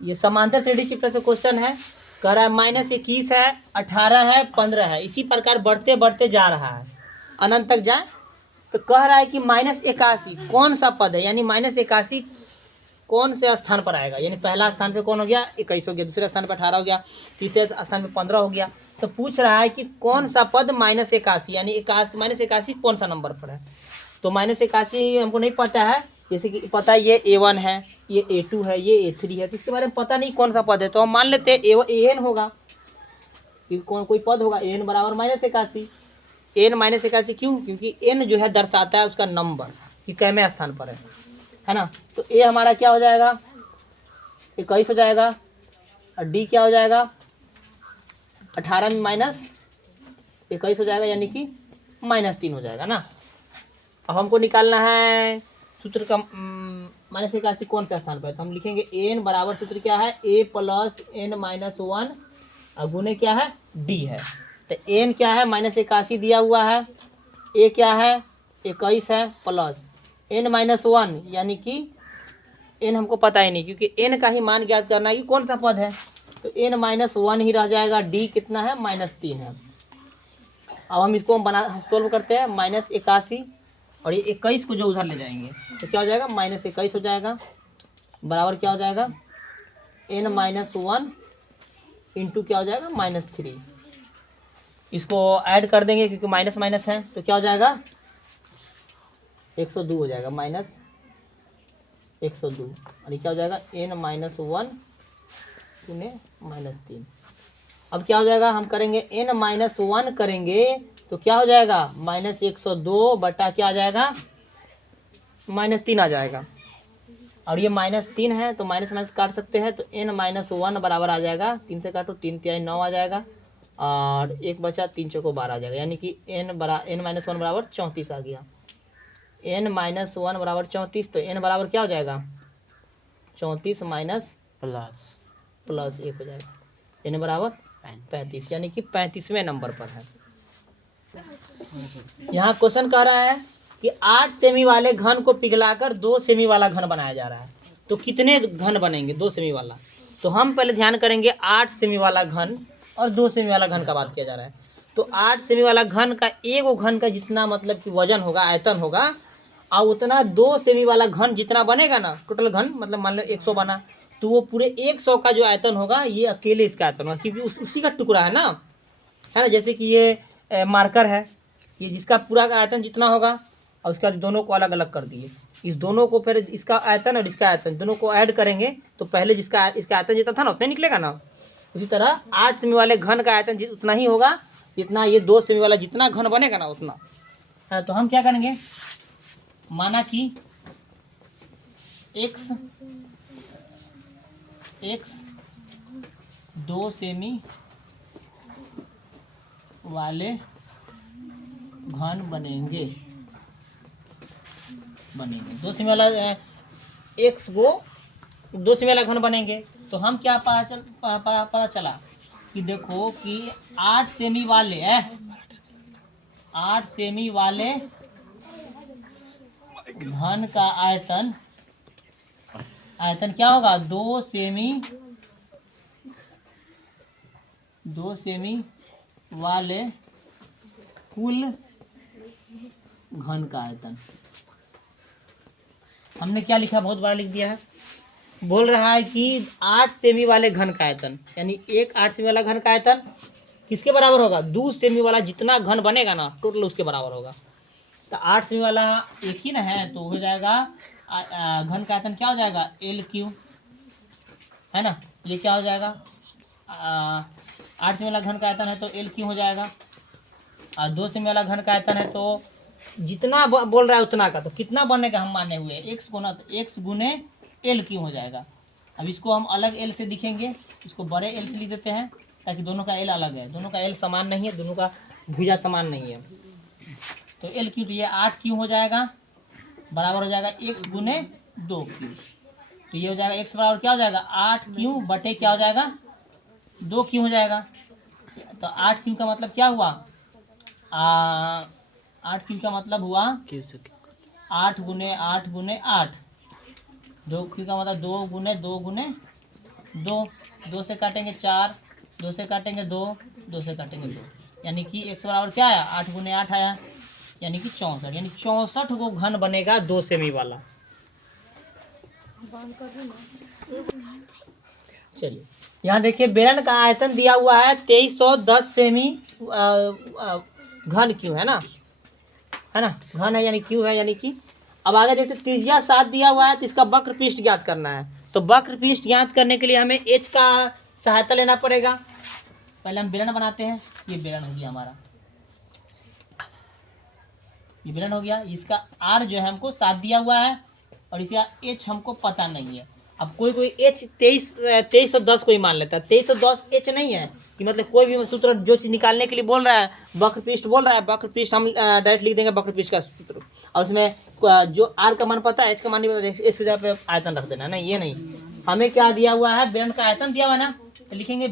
ये समांतर श्रेणी चित्र से क्वेश्चन है। कह रहा है -21 है, 18 है, 15 है, इसी प्रकार बढ़ते बढ़ते जा रहा है, अनंत तक जाए। तो कह रहा है कि -81 कौन सा पद है, यानी -81 कौन से स्थान पर आएगा, यानी पहला स्थान पे कौन हो गया 21 हो गया, दूसरे स्थान पे 18 हो गया, तीसरे स्थान पे 15 हो गया। तो पूछ रहा है कि कौन सा पद -81 यानी 81 कौन सा नंबर पर है। तो -81 हमको नहीं पता है, जैसे कि पता है ये A1 है, ये A2 है, ये A3 है, तो इसके बारे में पता नहीं कौन सा पद है। तो हम मान लेते हैं AN होगा, कोई पद होगा AN बराबर -81। एन -81 क्यों, क्योंकि n जो है दर्शाता है उसका नंबर कि कैमे स्थान पर है ना। तो ए हमारा क्या हो जाएगा 21 हो जाएगा, और डी क्या हो जाएगा 18 में -21 हो जाएगा, यानी कि -3 हो जाएगा ना। अब हमको निकालना है सूत्र का -81 कौन सा स्थान पर है। तो हम लिखेंगे एन बराबर सूत्र क्या है a + n-1 और गुने क्या है डी है। तो एन क्या है -81 दिया हुआ है, ए क्या है 21 है, प्लस n-1 यानी कि एन हमको पता ही नहीं, क्योंकि एन का ही मान ज्ञात करना है कि कौन सा पद है। तो n-1 ही रह जाएगा, डी कितना है -3 है। अब हम इसको सोल्व करते हैं, -81 और ये 21 को जो उधर ले जाएंगे तो क्या हो जाएगा -21 हो जाएगा, बराबर क्या हो जाएगा n-1 इंटू क्या हो जाएगा -3। इसको ऐड कर देंगे क्योंकि माइनस माइनस है, तो क्या हो जाएगा 102 हो जाएगा, -102 और ये क्या हो जाएगा n-1 गुने -3। अब क्या हो जाएगा, हम करेंगे n-1 करेंगे तो क्या हो जाएगा -102 बटा क्या आ जाएगा -3 आ जाएगा, और ये -3 है तो माइनस माइनस काट सकते हैं। तो n-1 बराबर आ जाएगा, 3 से काटो 3 × 9 आ जाएगा, और 1 बचा 3 × 12 आ जाएगा, यानी कि n-1 बराबर 34 आ गया। n-1 बराबर 34, तो n बराबर क्या हो जाएगा 34 माइनस प्लस 1 हो जाएगा, n बराबर 35, यानी कि 35वें नंबर पर है। यहाँ क्वेश्चन कह रहा है कि 8 सेमी वाले घन को पिघलाकर 2 सेमी वाला घन बनाया जा रहा है, तो कितने घन बनेंगे 2 सेमी वाला। तो हम पहले ध्यान करेंगे 8 सेमी वाला घन और 2 सेमी वाला घन का बात किया जा रहा है। तो 8 सेमी वाला घन का एक घन का जितना मतलब कि वजन होगा, आयतन होगा, और उतना 2 सेमी वाला घन जितना बनेगा ना, टोटल घन मतलब मान लो 100 बना, तो वो पूरे 100 का जो आयतन होगा ये अकेले इसका आयतन होगा, क्योंकि उसी का टुकड़ा है ना, जैसे कि ये मार्कर है, ये जिसका पूरा का आयतन जितना होगा, और उसके बाद दोनों को अलग अलग कर दिए, इस दोनों को फिर इसका आयतन और इसका आयतन दोनों को ऐड करेंगे तो पहले जिसका इसका आयतन जितना था ना उतना निकलेगा ना। उसी तरह 8 सेमी वाले घन का आयतन उतना ही होगा जितना ये 2 सेमी वाला जितना घन बनेगा ना उतना है। तो हम क्या करेंगे, माना कि x 2 सेमी वाले घन बनेंगे 2 सेमी वाला x को 2 सेमी वाला घन बनेंगे। तो हम क्या पता चला कि देखो कि 8 सेमी वाले 8 सेमी वाले घन का आयतन क्या होगा 2 सेमी वाले कुल घन का आयतन। हमने क्या लिखा, बहुत बड़ा लिख दिया है, बोल रहा है कि 8 सेमी वाले घन का आयतन, यानी एक 8 सेमी वाला घन का आयतन किसके बराबर होगा 2 सेमी वाला जितना घन बनेगा ना टोटल उसके बराबर होगा। तो 8 सेमी वाला एक ही ना है, तो हो जाएगा घन का आयतन क्या हो जाएगा L3 है ना, ये क्या हो जाएगा 8 सेमी वाला घन का आयतन है तो L3 हो जाएगा, और 2 सेमी वाला घन का आयतन है तो जितना बोल रहा है उतना का, तो कितना बनेगा हम माने हुए x गुना, तो x गुने L3 हो जाएगा। अब इसको हम अलग L से दिखेंगे, इसको बड़े L से लिख देते हैं ताकि दोनों का L अलग है, दोनों का L समान नहीं है, दोनों का भुजा समान नहीं है। तो L3 तो ये 8Q हो जाएगा, बराबर हो जाएगा x गुने 2Q। तो ये हो जाएगा x बराबर क्या हो जाएगा 8Q बटे क्या हो जाएगा 2Q हो जाएगा। तो 8Q का मतलब क्या हुआ 8Q का मतलब हुआ 8 गुने 8 गुने 8, 2Q का मतलब 2 गुने 2 गुने 2, 2 से काटेंगे 4, 2 से काटेंगे 2, 2 से काटेंगे 2, यानी कि x बराबर क्या आया, 8 गुने 8 आया, यानी कि 64, यानी 64 को घन बनेगा 2 सेमी वाला। चलिए यहाँ देखिए बेलन का आयतन दिया हुआ है 2310 सेमी घन क्यों है ना, घन है यानी क्यों है, यानी कि अब आगे देखते त्रिज्या 7 दिया हुआ है, तो इसका वक्र पृष्ठ ज्ञात करना है। तो वक्र पृष्ठ ज्ञात करने के लिए हमें h का सहायता लेना पड़ेगा। पहले हम बेलन बनाते हैं, ये बेलन हो गया हमारा, ये बेलन हो गया, इसका r जो है हमको 7 दिया हुआ है और इसका h हमको पता नहीं है। अब कोई h 2310 को ही मान लेता है, 2310 h नहीं है कि मतलब कोई भी सूत्र जो चीज़ निकालने के लिए बोल रहा है, वक्र पृष्ठ बोल रहा है, वक्र पृष्ठ हम डायरेक्ट लिख देंगे वक्र पृष्ठ का सूत्र, और उसमें जो r का मान पता है, h का मान नहीं पता, इस जगह पे आयतन रख देना। नहीं, ये नहीं, हमें क्या दिया हुआ है, बेलन का आयतन दिया हुआ है ना, तो लिखेंगे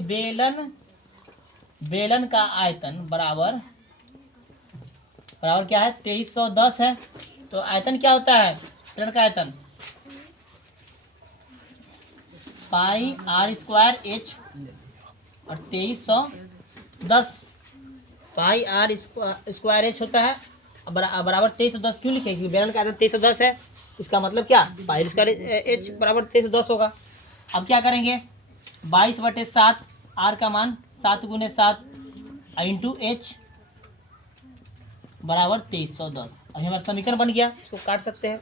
बेलन का आयतन बराबर क्या है, 2310 है। तो आयतन क्या होता है, बेलन का आयतन पाई r स्क्वायर h और 2310 पाई r स्क्वायर h होता है बराबर 2310। क्यों लिखे, क्योंकि बेलन का आयतन 2310 है, इसका मतलब क्या, पाई स्क्वायर h बराबर 2310 होगा। अब क्या करेंगे, 22/7 r का मान 7 गुने 7 इंटू h बराबर 2310। अभी हमारा समीकरण बन गया, इसको काट सकते हैं,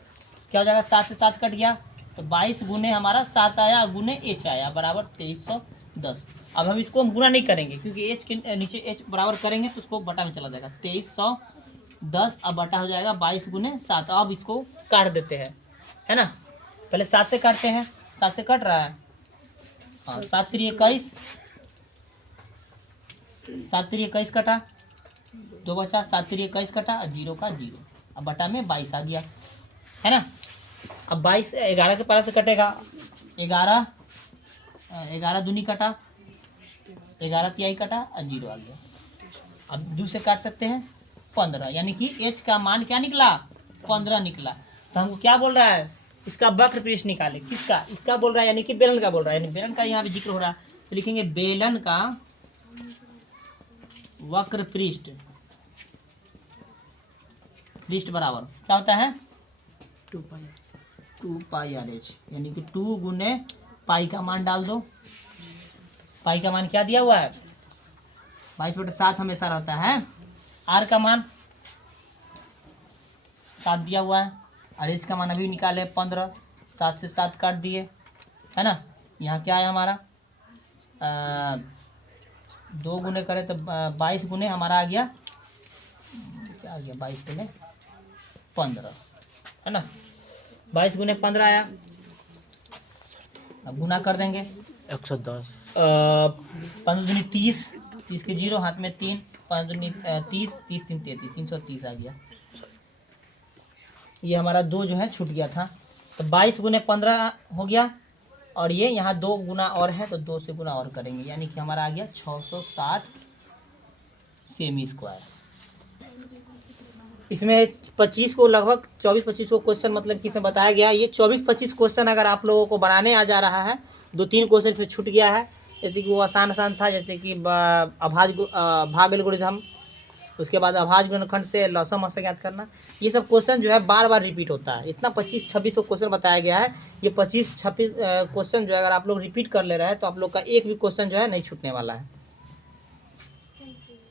क्या हो जाएगा, 7 से 7 कट गया, तो 22 गुने हमारा 7 आया गुने h आया बराबर 2310। अब हम इसको हम गुना नहीं करेंगे क्योंकि h के नीचे h बराबर करेंगे तो उसको बटा में चला जाएगा, 2310 अब बटा हो जाएगा 22 गुने 7। अब इसको काट देते हैं, है ना, पहले 7 से काटते हैं, 7 से कट रहा है, हाँ 7 3 21, 7 3 21 कटा, 2 बचा, 7 3 21 कटा और 0 का 0, अब बटा में 22 आ गया, है ना। अब 22 11 के पारा से कटेगा, 11 दूनी कटा, 11 तिहाई कटा और 0 आ गया। अब 2 से काट सकते हैं 15, यानी कि h का मान क्या निकला, 15 निकला। तो हमको क्या बोल रहा है, इसका वक्र पृष्ठ निकाले, किसका, इसका बोल रहा है, यानी कि बेलन का बोल रहा है, यानी बेलन का यहाँ पे जिक्र हो रहा है, तो लिखेंगे बेलन का वक्र पृष्ठ बराबर क्या होता है, 2 पाई आर एच, यानी कि 2 गुने पाई का मान डाल दो, पाई का मान क्या दिया हुआ है, 22/7 हमेशा रहता है, आर का मान 7 दिया हुआ है, और एच का मान अभी निकाले 15, 7 से 7 काट दिए, है ना। यहाँ क्या है हमारा 2 गुने करें तो 22 गुने हमारा आ गया, क्या आ गया, 22 गुने 15, है ना, 22 गुने 15 आया। अब गुना कर देंगे 110, 5 दूनी 30, 30 के 0 हाथ में 3, 5 दूनी 30, 30 3 33, 330 आ गया। ये हमारा 2 जो है छूट गया था, तो 22 गुने 15 हो गया, और ये यहाँ 2 गुना और है तो 2 से गुना और करेंगे, यानी कि हमारा आ गया 660 सेमी स्क्वायर। इसमें 25 को लगभग 24-25 को क्वेश्चन मतलब कि इसमें बताया गया, ये 24-25 क्वेश्चन अगर आप लोगों को बनाने आ जा रहा है, 2-3 क्वेश्चन इसमें छूट गया है, जैसे कि वो आसान था, जैसे कि भाग एल्गोरिथम, उसके बाद अभाज्य गुणनखंड से लसम से ज्ञात करना, ये सब क्वेश्चन जो है बार बार रिपीट होता है। इतना 25-26 को क्वेश्चन बताया गया है, ये 25-26 क्वेश्चन जो है अगर आप लोग रिपीट कर ले रहे हैं तो आप लोग का एक भी क्वेश्चन जो है नहीं छूटने वाला है।